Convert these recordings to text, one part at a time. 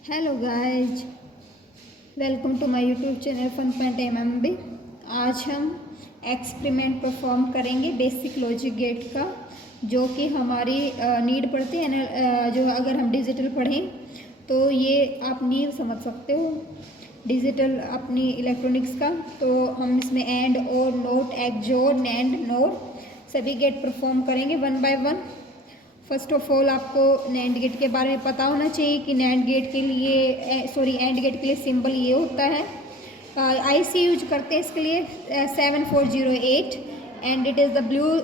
Hello guys, welcome to my YouTube channel fun point MMB. आज हम experiment perform करेंगे basic logic gate का, जो कि हमारी नीड पड़ती है ना। जो अगर हम डिजिटल पढ़ें तो ये आप नीड समझ सकते हो डिजिटल अपनी इलेक्ट्रॉनिक्स का। तो हम इसमें एंड और नोट एक्सोर नैंड नोर सभी गेट परफॉर्म करेंगे one by one. First of all आपको नैंड गेट के बारे में पता होना चाहिए कि नैंड गेट के लिए एंड गेट के लिए सिंबल ये होता है। आईसी यूज करते हैं इसके लिए 7408 and it is the blue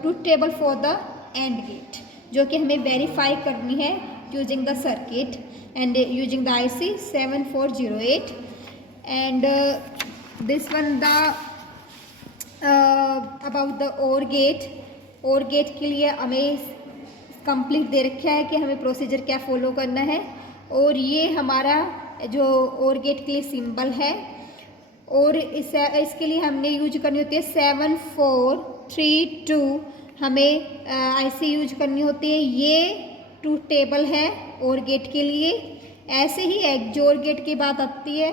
truth table for the and gate, जो कि हमें वेरीफाई करनी है using the circuit and using the IC 7408 and this one the about the or gate के लिए हमें कंप्लीट दे रखा है कि हमें प्रोसीजर क्या फॉलो करना है। और ये हमारा जो और गेट के लिए सिंबल है, और इसके लिए हमने यूज करनी होती है 7432 हमें आईसी यूज करनी होती है। ये ट्रूथ टेबल है और गेट के लिए। ऐसे ही एक्सोर गेट की बात आती है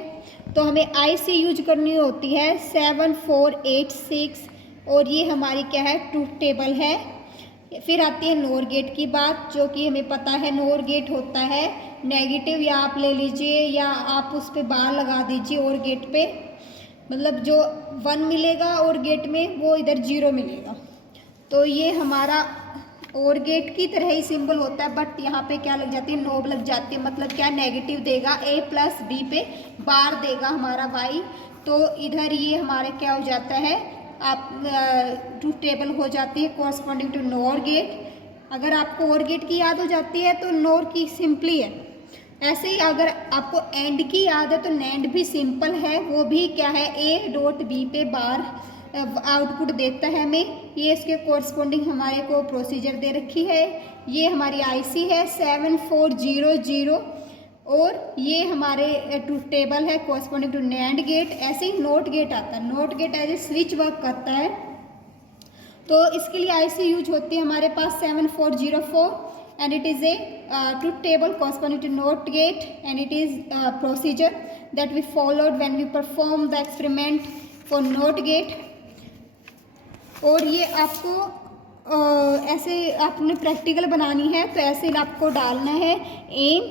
तो हमें आईसी यूज करनी होती है 7486 और ये हमारी क्या है, ट्रूथ टेबल है। फिर आती है नोर गेट की बात, जो कि हमें पता है नोर गेट होता है नेगेटिव, या आप ले लीजिए या आप उस पर बार लगा दीजिए और गेट पे, मतलब जो 1 मिलेगा और गेट में वो इधर 0 मिलेगा। तो ये हमारा और गेट की तरह ही सिंबल होता है, बट यहाँ पे क्या लग जाती है, नोब लग जाती है। मतलब क्या, नेगेटिव देगा, ए प्लस बी पे बार देगा हमारा वाई। तो इधर ये हमारे क्या हो जाता है, आप ट्रूथ टेबल हो जाती है कोरस्पॉन्डिंग टू नोर गेट। अगर आपको और गेट की याद हो जाती है तो नोर की सिंपली है। ऐसे ही अगर आपको एंड की याद है तो नैंड भी सिंपल है, वो भी क्या है, ए डॉट बी पे बार आउटपुट देता है हमें। ये इसके कोरस्पॉन्डिंग हमारे को प्रोसीजर दे रखी है। ये हमारी आईसी है 7400 और ये हमारे ट्रूथ टेबल है कोरस्पॉन्डिंग टू नैंड गेट। ऐसे ही नोट गेट आता है, not gate as a switch work करता है। तो इसके लिए आईसी यूज होती है हमारे पास 7404 and it is a truth table corresponding to not gate and it is procedure that we followed when we perform the experiment for not gate. और ये आपको ऐसे आपने प्रैक्टिकल बनानी है तो ऐसे आपको डालना है एम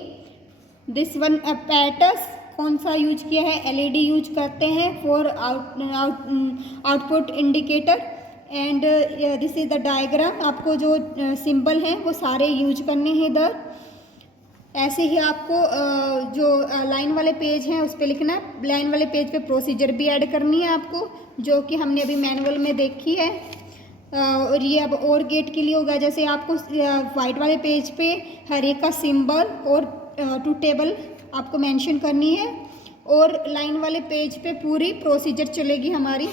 दिस वन पैटर्स कौन सा यूज किया है, एलईडी यूज करते हैं for output indicator and this is the diagram. आपको जो सिंबल हैं वो सारे यूज करने हैं इधर। ऐसे ही आपको जो लाइन वाले पेज हैं उस पर लिखना है। लाइन वाले पेज पे प्रोसीजर भी ऐड करनी है आपको, जो कि हमने अभी मैनुअल में देखी है। और ये अब और गेट के लिए होगा, जैसे आपको वाइट वाले पेज पे हर एक का सिंबल और ट्रूथ टेबल आपको मेंशन करनी है, और लाइन वाले पेज पे पूरी प्रोसीजर चलेगी हमारी।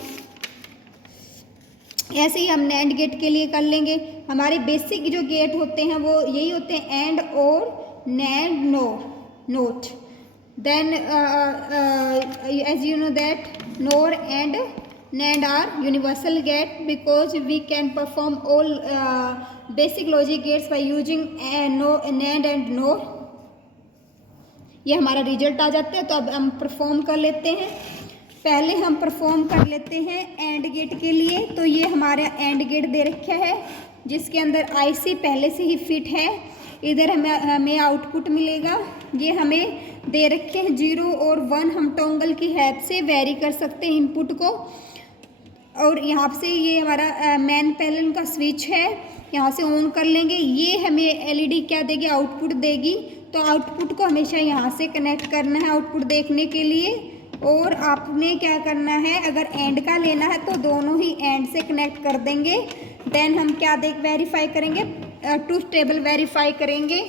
ऐसे ही हम नैंड गेट के लिए कर लेंगे। हमारे बेसिक जो गेट होते हैं वो यही होते हैं, and or nand not. Then as you know that nor and NAND are universal gate because we can perform all basic logic gates by using NAND and NOR। ये हमारा रिजल्ट आ जाता है। तो अब हम परफॉर्म कर लेते हैं। पहले हम परफॉर्म कर लेते हैं एंड गेट के लिए। तो ये हमारा एंड गेट दे रखा है जिसके अंदर आईसी पहले से ही फिट है। इधर हमें आउटपुट मिलेगा। ये हमें दे रखे हैं 0 और 1, हम टोंगल की हेल्प से वेरी कर सकते हैं इनपुट को। और यहाँ से ये हमारा मैन पैनल का स्विच है, यहाँ से ऑन कर लेंगे। ये हमें एलईडी क्या देगी, आउटपुट देगी। तो आउटपुट को हमेशा यहाँ से कनेक्ट करना है आउटपुट देखने के लिए। और आपने क्या करना है, अगर एंड का लेना है तो दोनों ही एंड से कनेक्ट कर देंगे। देन हम क्या वेरीफाई करेंगे, ट्रूथ टेबल वेरीफाई करेंगे।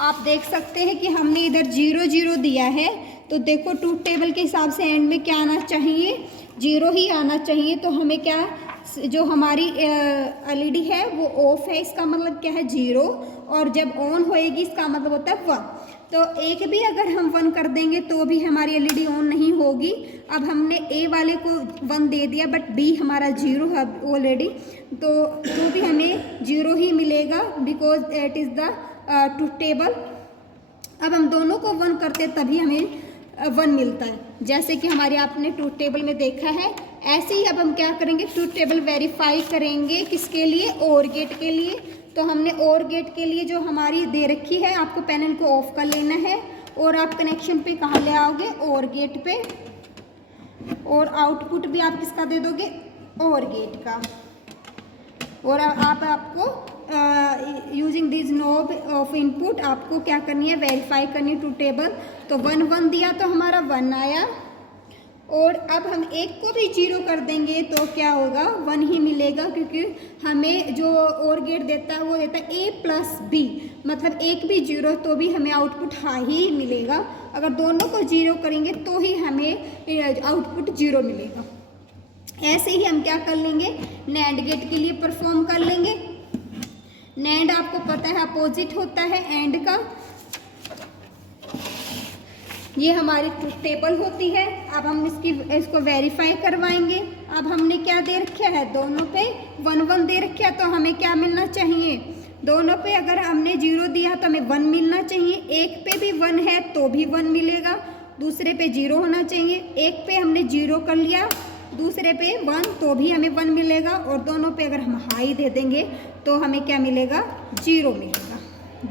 आप देख सकते हैं कि हमने इधर 0 0 दिया है, तो देखो ट्रूथ टेबल के हिसाब से एंड में क्या आना चाहिए, 0 ही आना चाहिए। तो हमें क्या, जो हमारी एलईडी है वो ऑफ है, इसका मतलब क्या है 0, और जब ऑन होएगी इसका मतलब होता है 1। तो एक भी अगर हम 1 कर देंगे तो भी हमारी एलईडी ऑन नहीं होगी। अब हमने ए वाले को 1 दे दिया बट बी हमारा 0 है ऑलरेडी, तो भी हमें 0 ही मिलेगा because it is the truth table अब हम दोनों को 1 करते तभी हमें 1 मिलता है, जैसे कि हमारे आपने ट्रूथ टेबल में देखा है। ऐसे ही अब हम क्या करेंगे, ट्रूथ टेबल वेरीफाई करेंगे किसके लिए, और गेट के लिए। तो हमने और गेट के लिए जो हमारी दे रखी है, आपको पैनल को ऑफ कर लेना है और आप कनेक्शन पे कहाँ ले आओगे, और गेट पे, और आउटपुट भी आप किसका दे दोगे, और गेट का। और आपको using this knob of input आपको क्या करनी है, वेरीफाई करनी ट्रूथ टेबल। तो 1 1 दिया तो हमारा 1 आया, और अब हम एक को भी 0 कर देंगे तो क्या होगा, 1 ही मिलेगा, क्योंकि हमें जो और गेट देता है वो देता है A+B, मतलब एक भी 0 तो भी हमें आउटपुट हाई ही मिलेगा। अगर दोनों को 0 करेंगे तो ही हमें आउटपुट 0 मिलेगा। ऐसे ही हम क्या कर लेंगे, नैंड गेट के लिए परफॉर्म कर लेंगे। नैंड आपको पता है अपोजिट होता है एंड का। ये हमारी ट्रूथ टेबल होती है। अब हम इसको वेरीफाई करवाएंगे। अब हमने क्या दे रखा है, दोनों पे 1 1 दे रखा है, तो हमें क्या मिलना चाहिए, दोनों पे अगर हमने 0 दिया तो हमें 1 मिलना चाहिए। एक पे भी 1 है तो भी 1 मिलेगा, दूसरे पे 0 होना चाहिए। एक पे हमने 0 कर लिया, दूसरे पे 1 तो भी हमें 1 मिलेगा, और दोनों पे अगर हम हाई दे देंगे तो हमें क्या मिलेगा, 0 मिलेगा,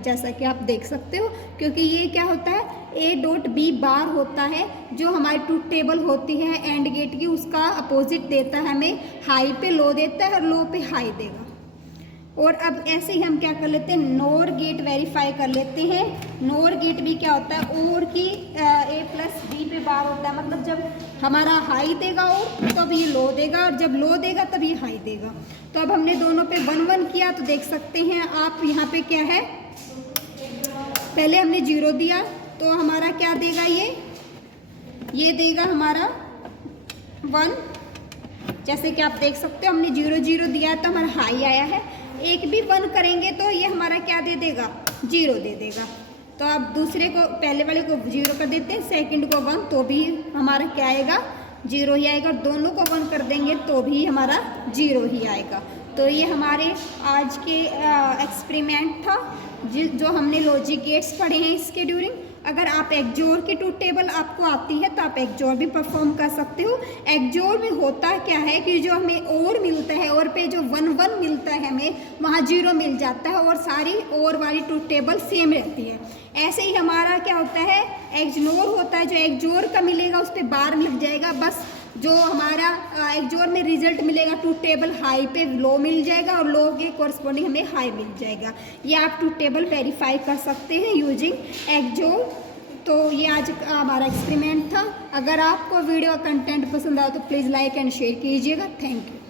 जैसा कि आप देख सकते हो। क्योंकि ये क्या होता है, A.B बार होता है, जो हमारी ट्रूथ टेबल होती है एंड गेट की, उसका अपोजिट देता है हमें, हाई पे लो देता है और लो पे हाई देगा। और अब ऐसे ही हम क्या कर लेते हैं, नोर गेट वेरीफाई कर लेते हैं। नोर गेट भी क्या होता है, और की A+B पे बार होता है, मतलब जब हमारा हाई देगा और तब ये लो देगा, और जब लो देगा तब ये हाई देगा। तो अब हमने दोनों पे 1 1 किया, तो देख सकते हैं आप यहाँ पे क्या है, पहले हमने 0 दिया तो हमारा क्या देगा, ये देगा हमारा 1, जैसे कि आप देख सकते हो हमने 0 0 दिया तो हमारा हाई आया है। एक भी 1 करेंगे तो ये हमारा क्या दे देगा, 0 दे देगा। तो अब दूसरे को, पहले वाले को 0 कर देते हैं, सेकंड को 1, तो भी हमारा क्या आएगा, 0 ही आएगा। दोनों को 1 कर देंगे तो भी हमारा 0 ही आएगा। तो ये हमारे आज के एक्सपेरिमेंट था जो हमने लॉजिक गेट्स पढ़े हैं इसके ड्यूरिंग। अगर आप एक्सोर की ट्रूथ टेबल आपको आती है तो आप एक्सोर भी परफॉर्म कर सकते हो। एक्सोर में होता क्या है कि जो हमें और मिलता है, और पे जो 1 1 मिलता है हमें, वहाँ 0 मिल जाता है, और सारी और वाली ट्रूथ टेबल सेम रहती है। ऐसे ही हमारा क्या होता है, एक्सनोर होता है, जो एक्सोर का मिलेगा उस पर बार लग जाएगा, बस जो हमारा एक्सोर में रिजल्ट मिलेगा ट्रूथ टेबल हाई पे लो मिल जाएगा, और लो के कोरस्पॉन्डिंग हमें हाई मिल जाएगा। ये आप ट्रूथ टेबल वेरीफाई कर सकते हैं यूजिंग एक्सोर। तो ये आज हमारा एक्सपेरिमेंट था। अगर आपको वीडियो कंटेंट पसंद आया तो प्लीज़ लाइक एंड शेयर कीजिएगा। Thank you.